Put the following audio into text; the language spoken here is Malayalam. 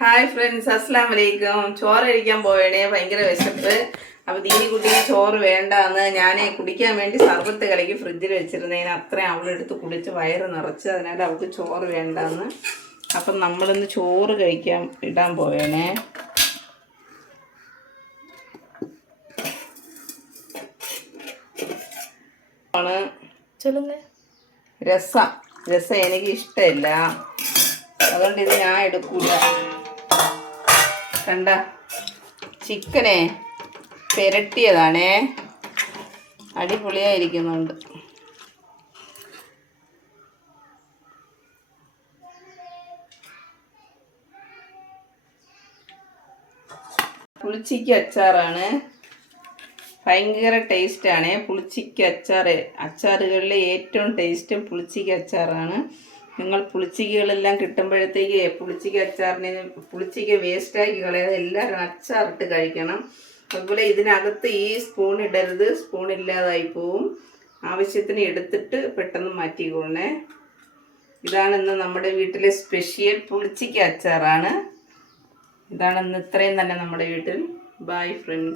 ഹായ് ഫ്രണ്ട്സ്, അസ്സാം വലൈക്കും. ചോറ് കഴിക്കാൻ പോവേണേ, ഭയങ്കര വിശപ്പ്. അപ്പോൾ ദീനി കുട്ടിക്ക് ചോറ് വേണ്ടാന്ന് ഞാൻ കുടിക്കാൻ വേണ്ടി സർബത്ത് കലക്കി ഫ്രിഡ്ജിൽ വെച്ചിരുന്നതിന് അത്രയും അവളെടുത്ത് കുടിച്ച് വയറ് നിറച്ച്. അതിനാൽ അവൾക്ക് ചോറ് വേണ്ടാന്ന്. അപ്പം നമ്മളിന്ന് ചോറ് കഴിക്കാൻ ഇടാൻ പോവേണേ. ആണ് രസം എനിക്ക് ഇഷ്ടമില്ല, അതുകൊണ്ട് ഇത് ഞാൻ എടുക്കൂല. കണ്ട ചിക്കനെ പെരട്ടിയതാണേ, അടിപൊളിയായിരിക്കുന്നുണ്ട്. പുളിച്ചിക്ക അച്ചാറാണ്, ഭയങ്കര ടേസ്റ്റാണ്. പുളിച്ചിക്ക അച്ചാറുകളിലെ ഏറ്റവും ടേസ്റ്റ് പുളിച്ചിക്ക അച്ചാറാണ്. നിങ്ങൾ പുളിച്ചിക്കകളെല്ലാം കിട്ടുമ്പോഴത്തേക്ക് പുളിച്ചിക്ക വേസ്റ്റാക്കി കളയാതെ എല്ലാവരും അച്ചാറിട്ട് കഴിക്കണം. അതുപോലെ ഇതിനകത്ത് ഈ സ്പൂൺ ഇടരുത്, സ്പൂൺ ഇല്ലാതായി പോവും. ആവശ്യത്തിന് എടുത്തിട്ട് പെട്ടെന്ന് മാറ്റിക്കൊള്ളണേ. ഇതാണ് ഇന്ന് നമ്മുടെ വീട്ടിലെ സ്പെഷ്യൽ പുളിച്ചിക്ക അച്ചാറാണ്. ഇതാണ് ഇന്ന് ഇത്രയും തന്നെ നമ്മുടെ വീട്ടിൽ. Bye friends.